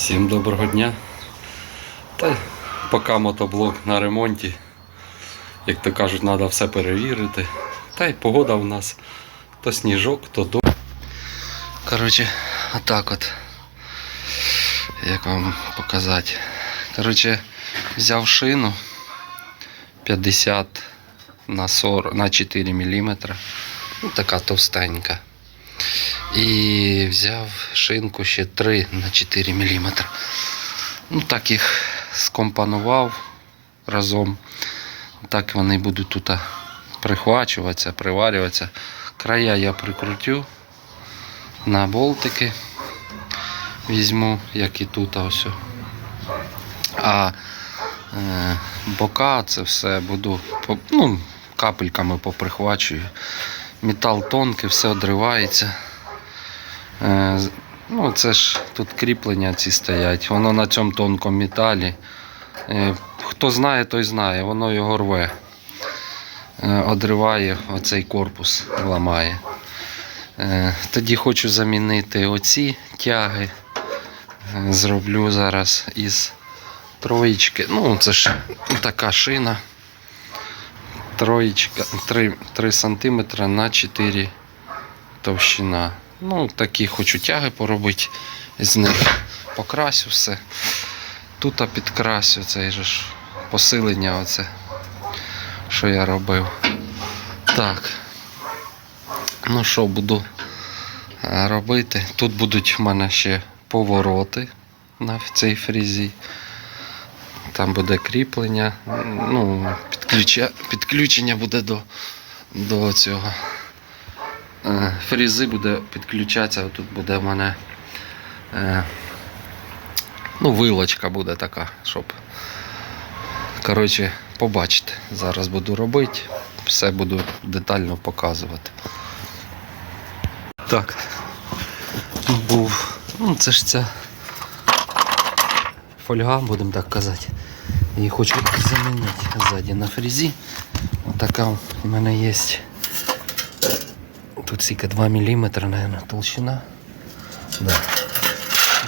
Всім доброго дня. Та поки мотоблок на ремонті, як то кажуть, треба все перевірити. Та й погода в нас то сніжок, то до. Коротше, отак от. Як вам показати. Коротше, взяв шину 50 на 40 на 4 мм. Ну, така товстенька. І взяв шинку ще 3 на 4 мм. Ну, так їх скомпонував разом. Так вони будуть тут прихвачуватися, приварюватися. Края я прикрутю на болтики. Візьму, як і тут ось. А е, бока це все буду ну, капельками поприхвачую. Метал тонкий, все одривається. Е, Ну, це ж тут кріплення ці стоять. Воно на цьому тонкому металі. Е, Хто знає, той знає, воно його рве. Е, Одриває оцей корпус, ламає. Тоді хочу замінити оці тяги. Зроблю зараз із троєчки. Ну, це ж така шина. Троєчка 3, 3 см на 4 товщина. Ну, такі хочу тяги поробити з них. Покрасю все. Тут підкрасю цей ж посилення оце, що я робив. Так. Ну що буду е, робити? Тут будуть в мене ще повороти на цій фрізі. Там буде кріплення. Ну, підключа... підключення буде до, до цього. Е, Фрізи буде підключатися. Тут буде в мене е, ну, вилочка буде така, щоб. Коротше, побачите. Зараз буду робити. Все буду детально показувати. Так. Був. Ну, це ж ця фольга, будемо так казати. Її хочу замінити ззаді на фрезі. Отака у мене є. Тут тільки 2 мм, наверное, толщина. Да.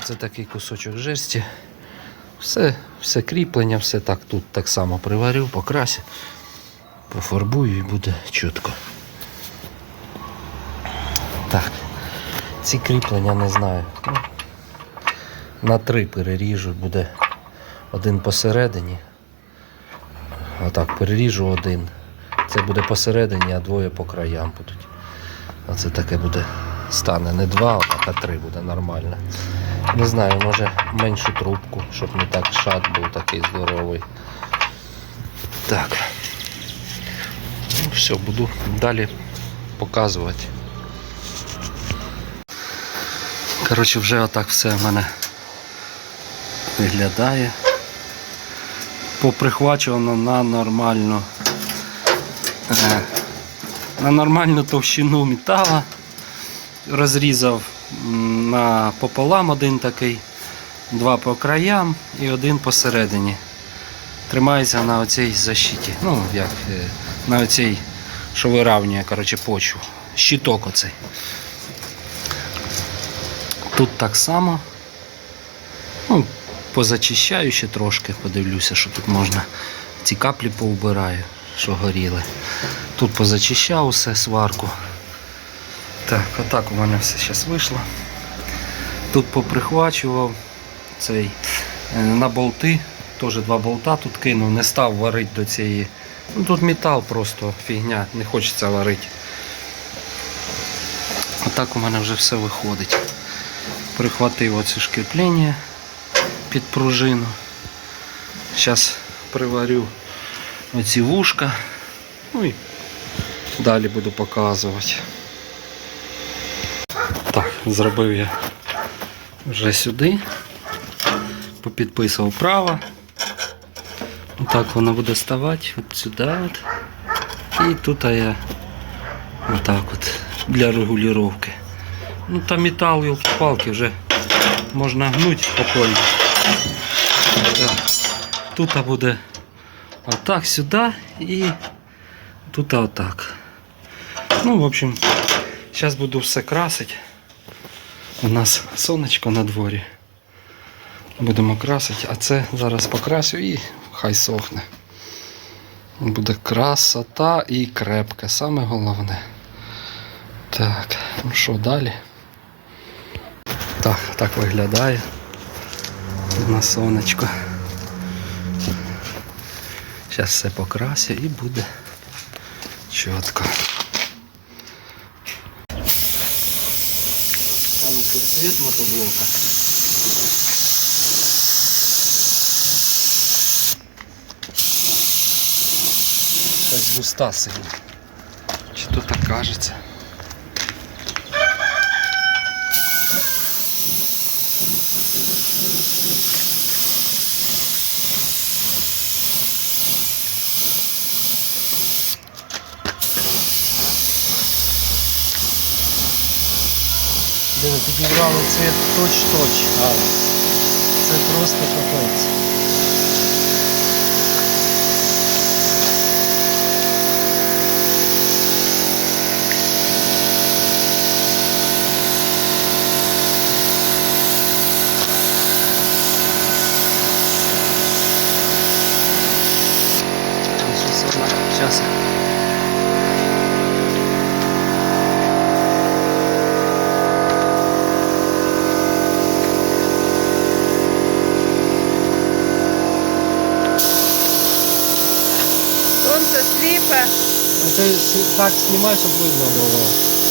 Це такий кусочок жерсті. Все, все кріплення, все так тут так само приварю, покрасю, пофарбую і буде чітко. Так. Ці кріплення не знаю. Ну, на три переріжу, буде один посередині. Отак, переріжу один. Це буде посередині, а двоє по краям будуть. Оце таке буде. Стане не два, а три буде нормально. Не знаю, може меншу трубку, щоб не так шат був такий здоровий. Так. Ну, все, буду далі показувати. Коротше, вже отак все в мене виглядає. Поприхвачувано на нормальну е, на нормальну товщину метала. Розрізав пополам один такий, два по краям і один посередині. Тримається на оцій защиті. Ну, як е, на оцій, що виравнює коротше, почву. Щиток оцей. Тут так само. Ну, позачищаю ще трошки, подивлюся, що тут можна. Ці каплі поубираю, що горіли. Тут позачищав усе сварку. Так, отак у мене все зараз вийшло. Тут поприхвачував цей е, на болти, теж два болта тут кинув, не став варити до цієї. Ну, тут метал просто фігня, не хочеться варити. Отак у мене вже все виходить. Прихватив оце ж кріплення під пружину. Зараз приварю оці вушка. Ну і далі буду показувати. Так, зробив я вже сюди. Попідписував право. Отак воно буде ставати, от сюди. От. І тут я отак от для регулювання. Ну там метал, елки-палки, вже можна гнути. Так. Тут буде отак сюди і тут отак. Ну, в общем, зараз буду все красити. У нас сонечко на дворі. Будемо красити, а це зараз покрасю і хай сохне. Буде красота і крепке, саме головне. Так, ну що далі? Так, так виглядає на сонечко. Зараз все покрасю і буде чітко. Там цвет мотоблока. Щось густа сильно. Чи то так кажеться? Диви, підібрали цвіт точ-точ. Це просто капець. Там Щось Это так знімай, чтобы видно було.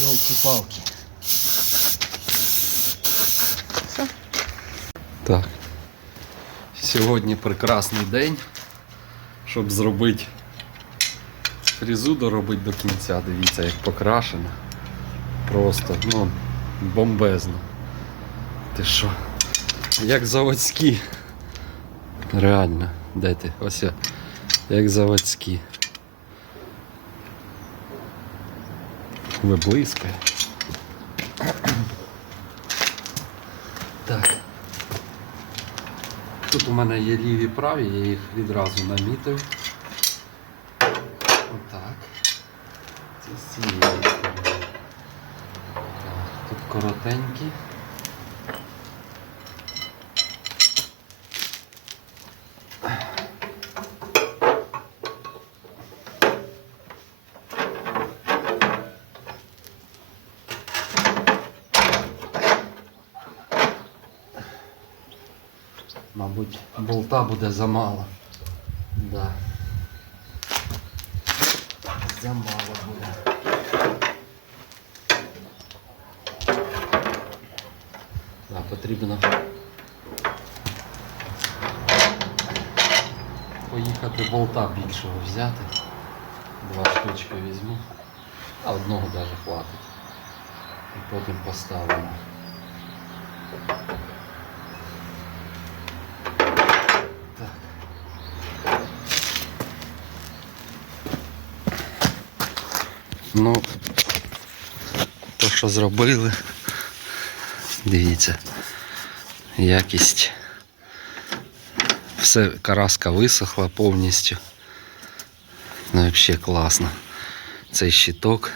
Йолки-палки. Так. Сьогодні прекрасний день, щоб зробити фрізу доробити до кінця. Дивіться, як покрашено. Просто, ну, бомбезно. Ти що? Як заводські. Реально, де ти? Ось я. Як заводські. Виблискує. Так. Тут у мене є ліві праві, я їх відразу намітив. Отак. Тут коротенькі. Мабуть, болта буде замало. Да. Замало буде. Да, потрібно поїхати болта більшого взяти. Два штучки візьму, а одного навіть хватить. І потім поставимо. Ну, то, що зробили, дивіться, якість. Все, караска висохла повністю. Ну, взагалі класно. Цей щиток,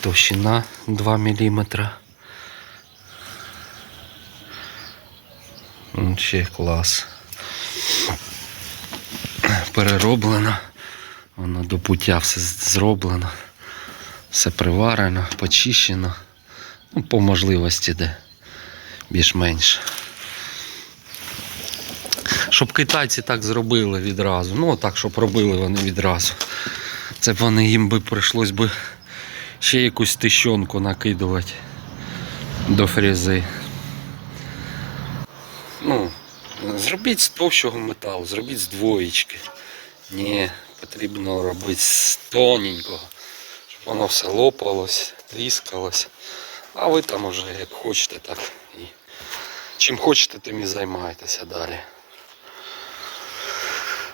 товщина 2 мм. Ще клас. Перероблено. Воно до пуття все зроблено. Все приварено, почищено. Ну, по можливості де більш-менш. Щоб китайці так зробили відразу. Ну, так, щоб робили вони відразу. Це б вони їм би прийшлось би ще якусь тищонку накидувати до фрези. Ну, зробіть з товщого металу, зробіть з двоєчки. Ні, потрібно робити з тоненького, воно все лопалось, тріскалось. А ви там уже як хочете, так і чим хочете, тим і займайтеся далі.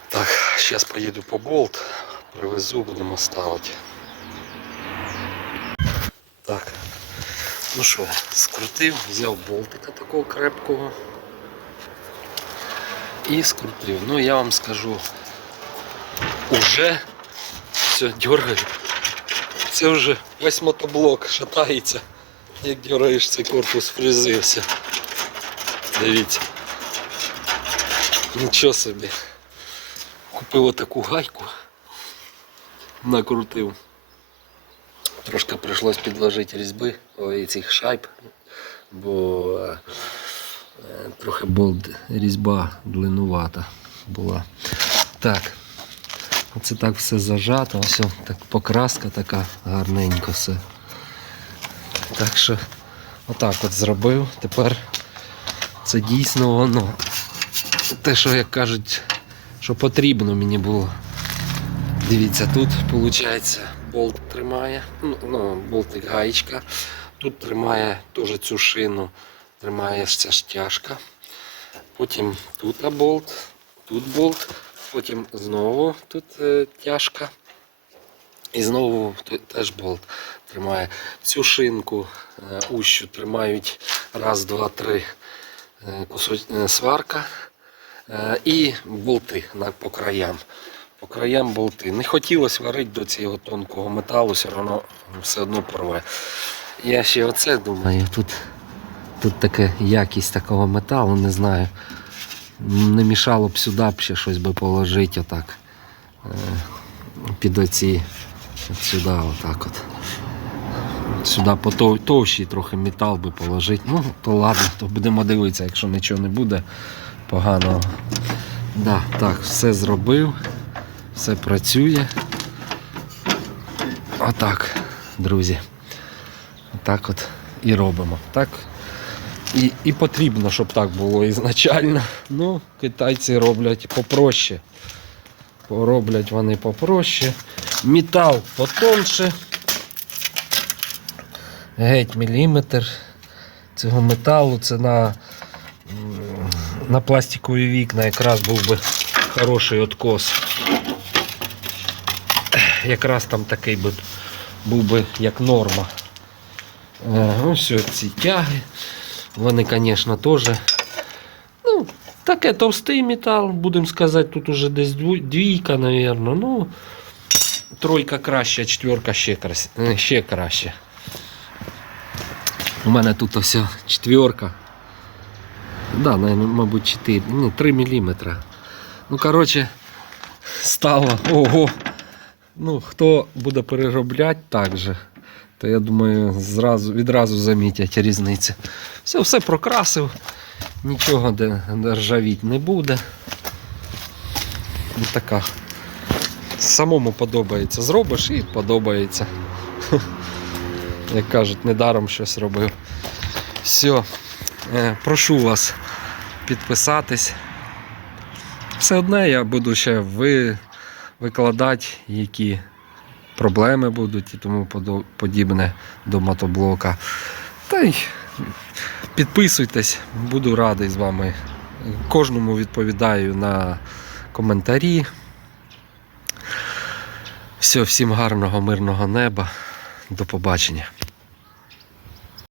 Так, зараз поїду по болт, привезу, будемо ставити. Так. Ну що, скрутив, взяв болтика такого крепкого. І скрутив. Ну я вам скажу, уже все дергаю. Це вже весь мотоблок шатається, як дергаєш цей корпус фрези все. Дивіться. Нічого собі. Купив отаку гайку, накрутив. Трошки прийшлось підложити різьби ой, цих шайб, бо е, трохи болт різьба длинувата була. Так, оце так все зажато, ось так покраска така гарненько все. Так що отак от зробив. Тепер це дійсно воно. Те, що як кажуть, що потрібно мені було. Дивіться, тут виходить болт тримає, ну, ну болтик гаєчка. Тут тримає теж цю шину, тримає ця стяжка. Потім тут болт, тут болт, потім знову тут е, тяжка. І знову тут теж болт тримає цю шинку, е, ущу тримають раз, два, три е, сварка. І болти на, по краям. По краям болти. Не хотілося варити до цього тонкого металу, все одно все одно порве. Я ще оце думаю, тут, тут таке якість такого металу, не знаю. Не мішало б сюди б ще щось би положити отак. е, Під оці. От сюди, отак от. Сюди по товщий трохи метал би положити. Ну, то ладно, то будемо дивитися, якщо нічого не буде поганого. Да, так, все зробив, все працює. Отак, друзі. Отак от і робимо. Так. І, і потрібно, щоб так було ізначально. Ну, китайці роблять попроще. Роблять вони попроще. Метал потонше. Геть міліметр цього металу. Це на, на пластикові вікна якраз був би хороший откос. Якраз там такий би був би як норма. Е, Ну, ці тяги. Вони, звісно, теж. Ну, таке товстий метал, будемо сказати, тут уже десь двійка, мабуть. Ну, тройка краще, четверка ще, крас... е, ще краще. У мене тут ось четверка. Да, мабуть, 4, ні, 3 мм. Ну, коротше, стало. Ого. Ну, хто буде переробляти так же, то я думаю, зразу, відразу замітять різницю. Все, все прокрасив, нічого де, ржавіть не буде. Ну, така. Самому подобається. Зробиш і подобається. Як кажуть, недаром щось робив. Все. Е, Прошу вас підписатись. Все одне я буду ще ви, викладати, які проблеми будуть і тому подібне до мотоблока. Та й підписуйтесь, буду радий з вами. Кожному відповідаю на коментарі. Все, всім гарного, мирного неба. До побачення.